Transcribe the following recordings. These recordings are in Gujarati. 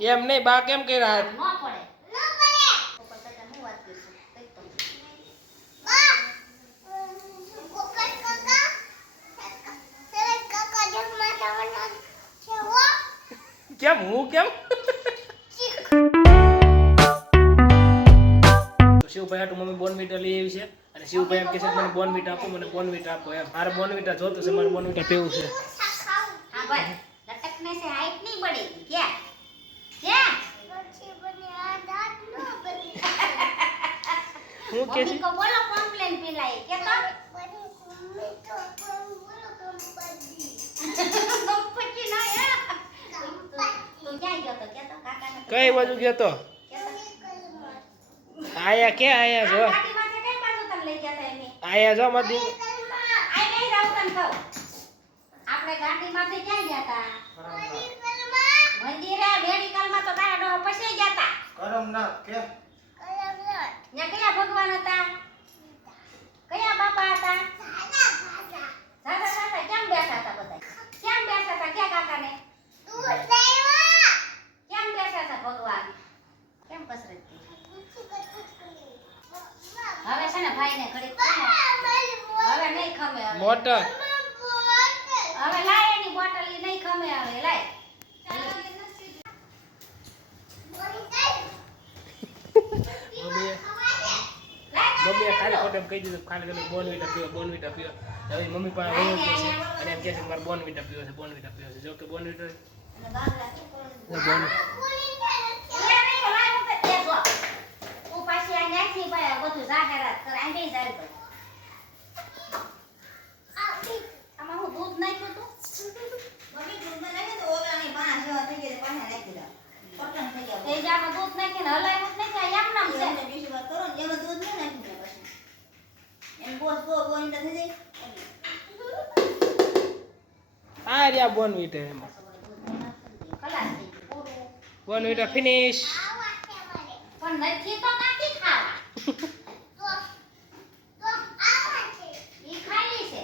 એમ નહીં બા કેમ કર્યા ન પડે ઉપર કાકા હું વાત કરીશું કઈ તો કેમ હું કેમ શિવભાઈ હાટુ મમ્મી બોર્નવિટા લઈ આવી છે અને શિવભાઈ એમ કહે છે મને બોર્નવિટા આપો મને બોર્નવિટા આપો એમ મારે બોર્નવિટા જોતું છે મારે બોર્નવિટા પીવું છે हाँ भाई लटकने से हाइट नहीं बढ़ेगी क्या क्या હું કે मम्मी को बोलो कॉम्प्लेन पिलाई क्या तो गणपति ना यार तो क्या गयो तो क्या तो काका ने કઈ બાજુ ગયો તો આયા કે આયા જો गाड़ी में से कई बाजू तक ले गया था एने આયા જો મધી आई नहीं रहू तन कहू આપણે ગાડી માંથી ક્યાં ગયા તા મંદિરે મેડિકલ માં તો તારા ડો પછી ગયા તા કરમનાથ કે ત્યાં કયા ભગવાન હતા કયા બાપા હતા દાદા કેમ બેઠા હતા બધા કેમ બેઠા હતા ક્યાં કાકાને કેમ બેઠા હતા ભગવાન કેમ કસરત કરી હવે છે ને ભાઈ ને ઘડી હવે નહીં ખમે હવે મોટર હવે લાય એની બોટલ ઈ નહીં ખમે હવે લાય મમ્મીએ ખાલી ખોટે કહી દીધું ખાલી બોર્નવિટા પીવો હવે મમ્મી પાસે વહુ કે છે અને એમ કહે છે મારે બોર્નવિટા પીવો છે જો કે બોર્નવિટા તું પાછી આ નાખી ભાઈ બધું જાહેરાત કર આ બે જાય તો આમાં હું દૂધ નાખ્યું તું મમ્મી દૂધ નાખે તો ઓલાની પાના જેવા થઈ ગયા પાના નાખી દો પટન થઈ ગયા તે જામાં દૂધ નાખીને હલાવ્યું જ નથી એમ નામ છે ને બીજી વાત કરો ને એમાં દૂધ ન નાખી દે પછી એમ બોસ બોઈન્ડ થઈ જાય આ રહ્યા બોર્નવિટા એમાં ખલાસ થઈ ગયું પૂરું બોર્નવિટા ફિનિશ પણ નથી તો કાથી ખાવા ઈ ખાલી છે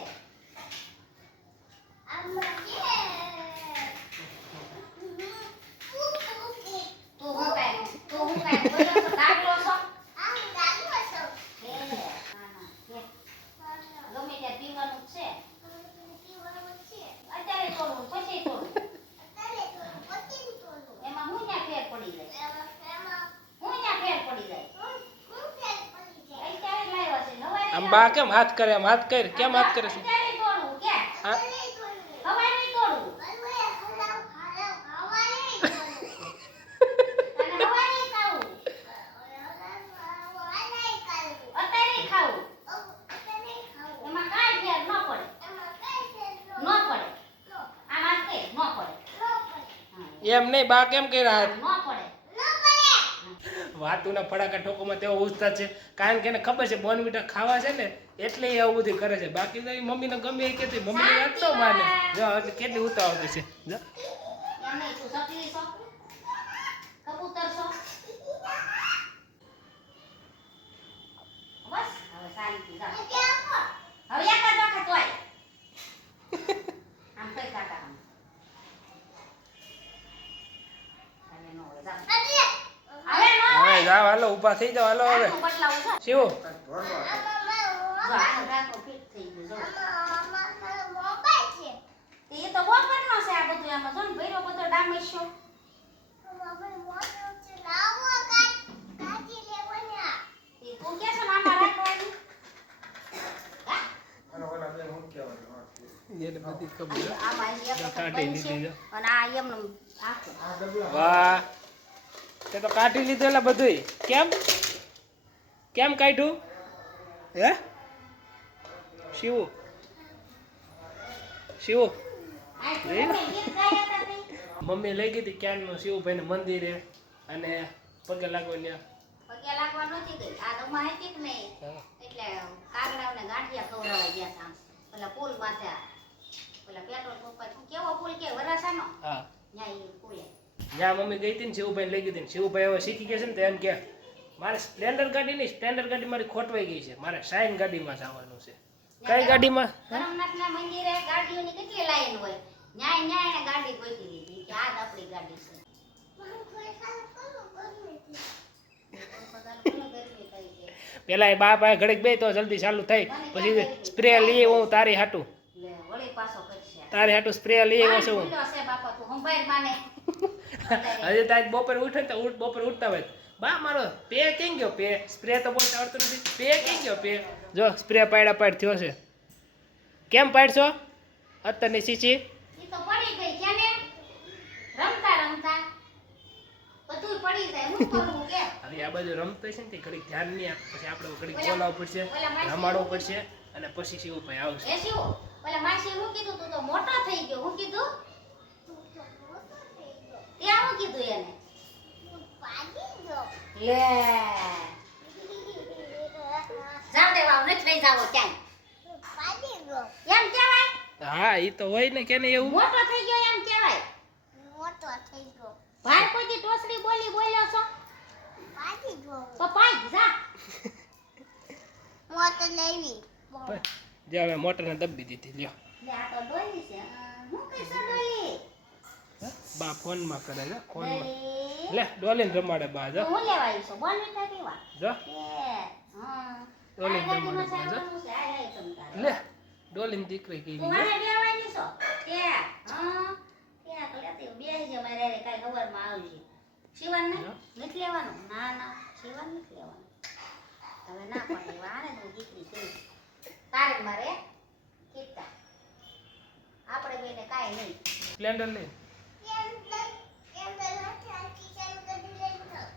તો હું કાઈ બોલો તો દાગલો છો ગમે ત્યાં પીવાનું જ છે અત્યારે તોડવું પછી તોડવું એમાં હું ત્યાં ફેર પડી જાય અત્યારે લાવ્યા છે નવાઈ આમ બા કેમ હાથ કરે એમ હાથ કર કેમ હાથ કરે છે અત્યારે તોડવું કે હા હવાઈ નહીં તોડવું અને હવાઈ નહીં ખાવું અત્યારે ખાવું એમાં કાંઈ ફેર ન પડે આમ હાથ કે ન પડે એમ નહીં બા કેમ કર્યા હાથ ન પડે વાતુના ફડાકા ઠોકોમાં તેવો ઉસ્તાદ છે કારણ કે એને ખબર છે બોર્નવિટા ખાવા છે ને એટલે એ આવું બધું કરે છે બાકી તો મમ્મીને ગમે એ કહેતી મમ્મીની વાત તો માને જો એટલે કેટલી ઉતાવળ છે જો એમ નહીં તું સકલી છો કબૂતર છો બસ હવે શાંતિ જા હવે એક જ વખત હોય આમ કઈ કાકા આમ હવે નો હોય જા હવે નો હવે જાવ હાલો ઊભા થઈ જાવ હાલો હવે આનું બદલાવું છે શિવ જો આનું રાખો ફિટ થઈ ગયું જો એ તો બોકરનો છે આ બધું આમાં જો ને ભઈરો બધો ડામેશો એ તું કે છે આમાં રાખવાની એને બધી ખબર આમાં એક કાઢી લીધી જો. અને આ એમનું આખું વાહ તે તો કાઢી લીધું એટલે બધુંય કેમ કાઢ્યું હે શિવ આ ગીત ગાયા હતા નહીં મમ્મી લઈ ગઈ હતી ક્યાંનું શિવભાઈને મંદિરે અને પગે લાગવા ત્યાં પગે લાગવા નથી ગઈ આ દમાં હતી કે નહીં એટલે કાગડાઓને ગાંઠિયા ખવડાવવા ગયા હતા પેલા પુલ માથે પેલા પેટ્રોલ પંપ પર કેવો પુલ કે વરાસાનો હા ન્યા ઈ પુલે જ્યાં મમ્મી ગઈ હતી ને શિવભાઈ લઈ ગઈ હતી ને શિવભાઈ હવે શીખી ગયા છે ને તો એમ કે મારે સ્પ્લેન્ડર ગાડી નહીં સ્પ્લેન્ડર ગાડી મારી ખોટવાઈ ગઈ છે મારે શાઇન ગાડીમાં જવાનું છે કઈ ગાડીમાં ધરમનાથના મંદિરે ગાડીઓની કેટલી લાઈન હોય ન્યાય ન્યાય ગાડી ગોતી લીધી કે આ જ આપણી ગાડી છે પેલા એ બા પાસે ઘડીક બે તો જલ્દી ચાલુ થાય પછી સ્પ્રે લઈ હું તારી હાટું લે વળી પાછો કરશે તારી હાટું સ્પ્રે લઈ આવ્યો છું હું ભૂલ્યો છે બાપા તું સંભાળ માને હજી તાજ બપોરે ઉઠે ને તો બપોરે ઉઠતા હોય બા મારો પે કેમ ગયો પે સ્પ્રે તો બોલતા આવડતું નથી પે કેમ ગયો પે જો સ્પ્રે પાડ્યા પાડ થયો છે કેમ પાડશો અત્યારની સીચી ઈ તો પડી ગઈ કેને રમતા રમતા બધું પડી જાય હું કરું કે હવે આ બાજુ રમતો છે ને તે ઘડીક ધ્યાન નહીં આપે પછી આપણે ઘડીક બોલાવવું પડશે રમાડવું પડશે અને પછી શિવભાઈ આવશે એ શિવો ઓલા માસી હું કીધું તું તો મોટો થઈ ગયો હું કીધું ત્યાં હું કીધું એને લે જાવ દે વાવ નથી લઈ જાવો ક્યાંય એમ કહેવાય હા એ તો હોય ને કે ને એવું મોટો થઈ ગયો એમ કહેવાય ભાઈ કોઈ ટોસડી બોલી બોલ્યો છો તો પાઈ જા જે હવે મોટરને દબી દીધી લ્યો લે આ તો ડોલી છે હું કઈ છો ડોલી બા ફોનમાં કરે છે ફોનમાં ડોલી લે ડોલીને રમાડે બા જો હું લેવા આવી છું બોલ મીઠા પીવા જો હા ડોલીને રમાડે બા જો લે ડોલીને દીકરી કઈ તું મને લેવાની છો કે હા ત્યાં તો લેતી બેહી જે મારે રે કાઈ ખબર માં આવજી શિવાન ને નથી લેવાનું ના ના શિવાન નથી લેવાનું હવે ના પડે વાને તો દીકરી કરી તારે મારે કીતા આપણે બેને કાઈ નહીં સ્પ્લેન્ડર લે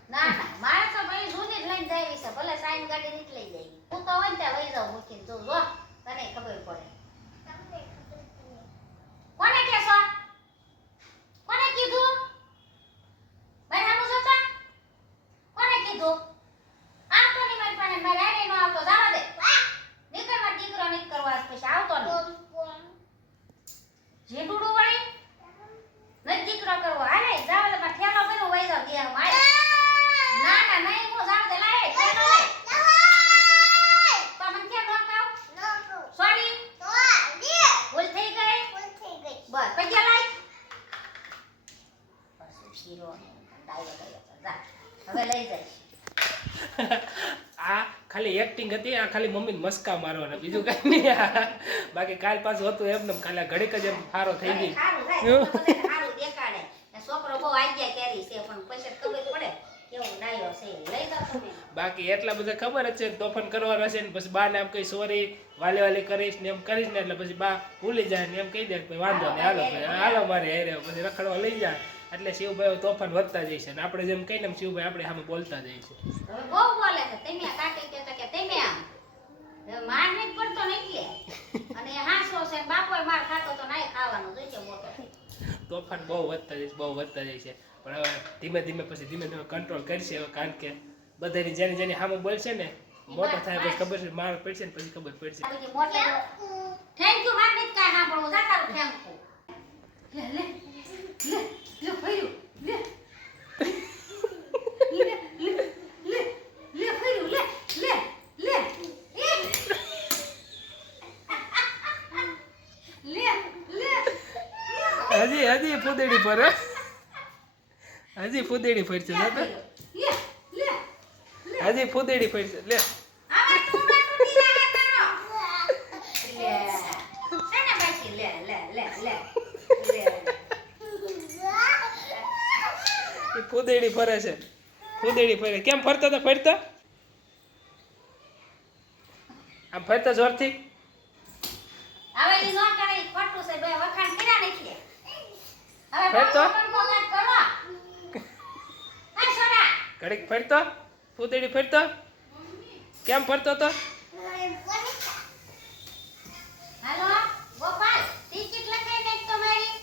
ના ના મારે તો ભાઈ જૂની જ લઈને જાય છે ભલે સાઈન ગાડી નીકળી જાય હું તો હોય ને ત્યાં વહી જાઉં મૂકીને તું જો તને ખબર પડે કોને કહેશો કોને કીધું બરાબર જોતા કોને કીધું આમ તો નહીં મારી પાસે મારે આને ન આવતો જવા દે નીકળવા દીકરો નથી કરવા પછી આવતો નહીં જીડુડું વળી નથી દીકરો કરવો હાલે જવા દે માં ઠેલો કર્યો વહી જાવ ગયા મારે ના ના નહીં હું જવા દે લાય ઠેલો લે તો મને કેમ ન કહો સોરી ભૂલ થઈ ગઈ બસ પૈસા લાય પાછું શીરો ડાયો ડાયો જા હવે લઈ જઈશ આ ખાલી એક્ટિંગ હતી આ ખાલી મમ્મીને મસ્કા મારવાના બીજું કઈ નહીં બાકી કાલ પાછું હતું એમને ખાલી આ ઘડીક જ એમ સારો થઈ ગઈ સારું થાય સારું દેખાડે ને છોકરો બહુ આજ્ઞા કેરી છે પણ પછી ખબર પડે કેવું ડાયો છે લઈ જાવ તમે બાકી એટલા બધા ખબર જ છે તોફાન કરવાના છે ને પછી બા ને આમ કઈ સોરી વાલી વાલી કરીશ ને એમ કરીશ ને એટલે પછી બા ભૂલી જાય ને એમ કહી દે કે વાંધો નહીં હાલો ભાઈ હાલો મારે હારે પછી રખડવા લઈ જાય એટલે શિવભાઈ તોફાન વધતા જાય છે ને આપણે જેમ કહીને એમ શિવભાઈ આપણે સામે બોલતા જાય છે હવે બહુ બોલે છે તમે કાટી કહેતા કે તમે આમ હવે માર નહીં પડતો ને એટલે અને એ હાસો છે ને બાપોય માર ખાતો તો નાય ખાવાનું જોઈશે મોટો તોફાન બહુ વધતા જાય છે બહુ વધતા જાય છે પણ હવે ધીમે ધીમે પછી ધીમે ધીમે કંટ્રોલ કરશે હવે કારણ કે બધાની જેની જેની સામે બોલશે ને મોટો થાય પછી ખબર છે માર પડશે ને પછી ખબર પડશે આ બધી મોટે થેન્ક યુ માર નહીં કાઈ સાંભળવું જા તારું થેન્ક યુ લે લે લે ફર્યું લે લે ફર્યું લે લે હજી ફૂદેડી પર હજી ફૂદેડી ફરશે હજી ફૂદેડી ફરશે લે આવા ટુકડા તૂટી જાય તારો લે સેના બાકી લે ફૂદેડી ફરે છે ફૂદેડી ફરે કેમ ફરતો તો ફરતો આમ ફરતો જોરથી હવે ઈ નો કરે ખોટું છે બે વખાણ કર્યા નથી હવે ફરતો? કોકાટ કરો આ સોના ઘડીક ફરતો ફૂદેડી ફરતો કેમ ફરતો તો હાલો ગોપાલ ટિકિટ લખાઈ નાખ તો મારી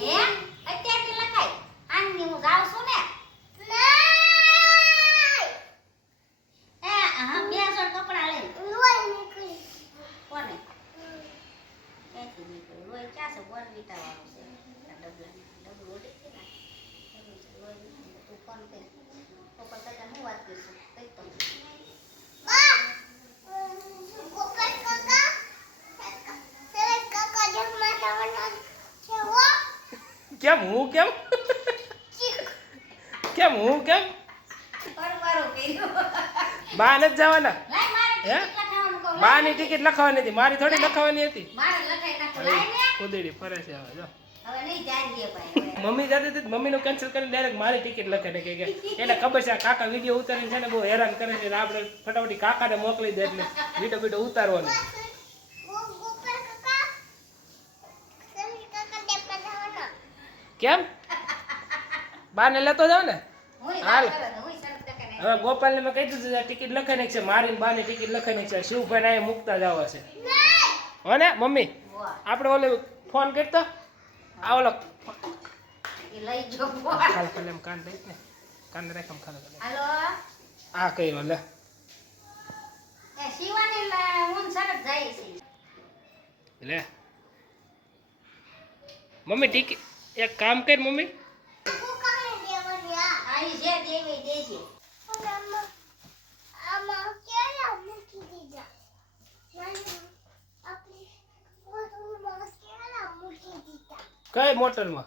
હે અત્યારથી લખાઈ આની હું જાઉં છું ને હે હા બે જોડ કપડા લઈ કોને ક્યાંથી નીકળ્યું લોહી ક્યાં છે બોર્નવિટા વાળું છે આ ડબલું ઓડી છે ને ડબલું છે લોહી નથી. તું ફોન કર પપ્પા સાથે હું વાત કરીશું કઈ તો કેમ હું કેમ કેમ હું કેમ પરવારો કર્યો બા નથી જવાના લાય મારે હે? ટિકિટ લખાવવાનું કહું બા ની ટિકિટ લખાવાની હતી મારી થોડી લખાવાની હતી મારે લખાઈ નાખો લાય ને કુદડી ફરે છે હવે જો હવે નહીં જાણીએ ભાઈ હવે મમ્મી જાતી હતી મમ્મીનું કેન્સલ કરીને ડાયરેક્ટ મારી ટિકિટ લખે ને કે એને ખબર છે આ કાકા વિડીયો ઉતારીને છે ને બહુ હેરાન કરે છે એટલે આપણે ફટાફટ કાકાને મોકલી દે એટલે વિડીયો ઉતારવાનો કેમ બાને લેતો જાવ ને હુંય હાલ. વાત કરો તો હુંય શરત ટકે નહીં. હવે ગોપાલને મેં કહી દીધું છે ટિકિટ લખાઈ નાખી છે મારી ને બાની ટિકિટ લખાઈ નાખી છે શિવભાઈ ને મૂકતા જવા છે હો ને મમ્મી વાહ. આપણે ઓલે ફોન કરતો આ ઓલો એ લઈ જો બોલ. ખાલી ખાલી એમ કાન દઈ ને કાન રાખ આમ ખાલી ખાલી હાલો આ કર્યો લે એ શિવાની હું શરત જાય છે લે મમ્મી ટિકિટ એક કામ કર મમ્મી આઈ જે દેવી દેજે કઈ મોટરમાં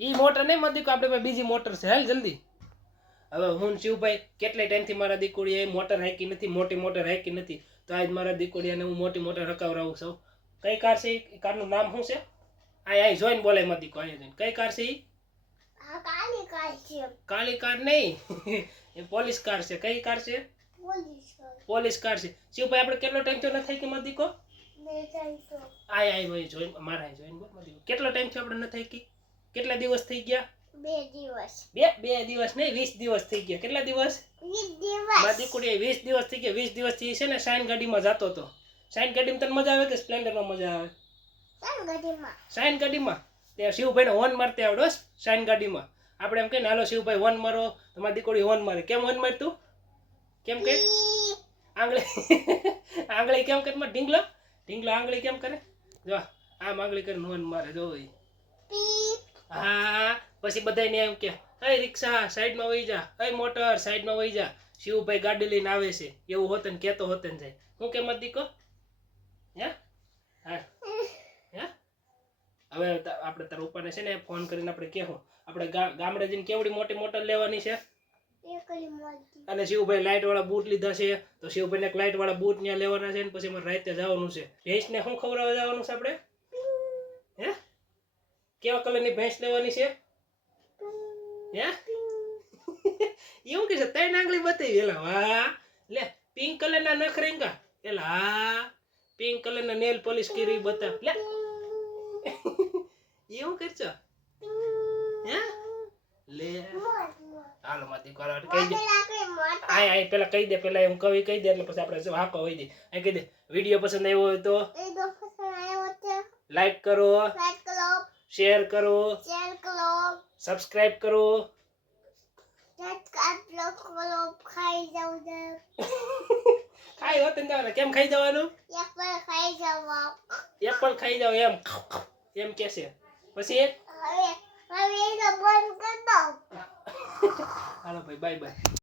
ઈ મોટર નહીં મારી દીકરો આપણે પાસે બીજી મોટર છે હાલ જલ્દી હવે હું શિવભાઈ કેટલાય ટાઈમથી મારા દીકરીએ મોટર હાંકી નથી મોટી મોટર હાંકી નથી તો આજ મારા દીકરીને હું મોટી મોટર રકાવરાવું છું કઈ કાર છે ઈ કારનું નામ શું છે આ જોઈને બોલાય મારી દીકરો અહીંયા જોઈને કઈ કાર છે ઈ કાળી કાર નહીં એ પોલીસ કાર છે કઈ કાર છે પોલીસ કાર છે શિવભાઈ આપણે કેટલો ટાઈમ થયો નથી કે મારી દીકરો આય ભાઈ જોઈને મારા જોઈને બોલ મારી દીકરો કેટલો ટાઈમ થયો આપણે નથી કી કેટલા દિવસ થઈ ગયા બે દિવસ નહીં 20 દિવસ થઈ ગયા કેટલા દિવસ મારી દીકરી 20 દિવસ થઈ ગયા 20 દિવસ થી છે ને શાઇન ગાડીમાં જતો હતો શાઇન ગાડીમાં તને મજા આવે કે સ્પ્લેન્ડરમાં મજા આવે શાઇન ગાડીમાં તે શિવભાઈને હોર્ન મારતે આવડો શાઇન ગાડીમાં આપણે એમ કહીએ ને હાલો શિવભાઈ હોર્ન મારો તમારી દીકરી હોર્ન મારે કેમ હોર્ન માર તું કેમ કે આંગળી કેમ કરે ઢીંગલો ઢીંગલો આંગળી કેમ કરે જો આમ આંગળી કરીને હોર્ન મારે જો ઈ. હા પછી બધાને એમ કે એ રિક્ષા સાઈડમાં વહી જા એ મોટર સાઈડમાં વહી જા શિવભાઈ ગાડી લઈને આવે છે એવું હોતે ને કેતો હોતે ને જાય હું કેમ મત દીકો હે હા હે હવે આપણે તારા ઉપરને છે ને ફોન કરીને આપણે કહેવું આપણે ગામડે જઈને કેવડી મોટી મોટર લેવાની છે અને શિવભાઈ લાઇટ વાળા બૂટ લીધા છે તો શિવભાઈને એક લાઇટ વાળા બૂટ ત્યાં લેવાના છે ને પછી અમારે રાતે જવાનું છે ભેંસને શું ખવડાવવા જવાનું છે આપણે હે કેવા કલરની ભેંસ લેવાની છે હે એવું કે છે ત્રણ આંગળી બતાવી એલા વાહ લે પિંક કલરના નખ રેંગા એલા હા પિંક કલરના નેલ પોલિશ કરી બતાવ લે એવું કરજો હે લે હાલો માતી કોરા કહી દે આય પેલા કહી દે પેલા હું કવિ કહી દે એટલે પછી આપણે હાકો હોય દે આ કહી દે વિડિયો પસંદ આવ્યો હોય તો લાઈક કરો શેર કરો સબસ્ક્રાઇબ કરો ખાઈ હોત ને જવાના કેમ ખાઈ જવાનું એપલ ખાઈ જાવ એમ કે છે પછી એક હાલો ભાઈ બાય બાય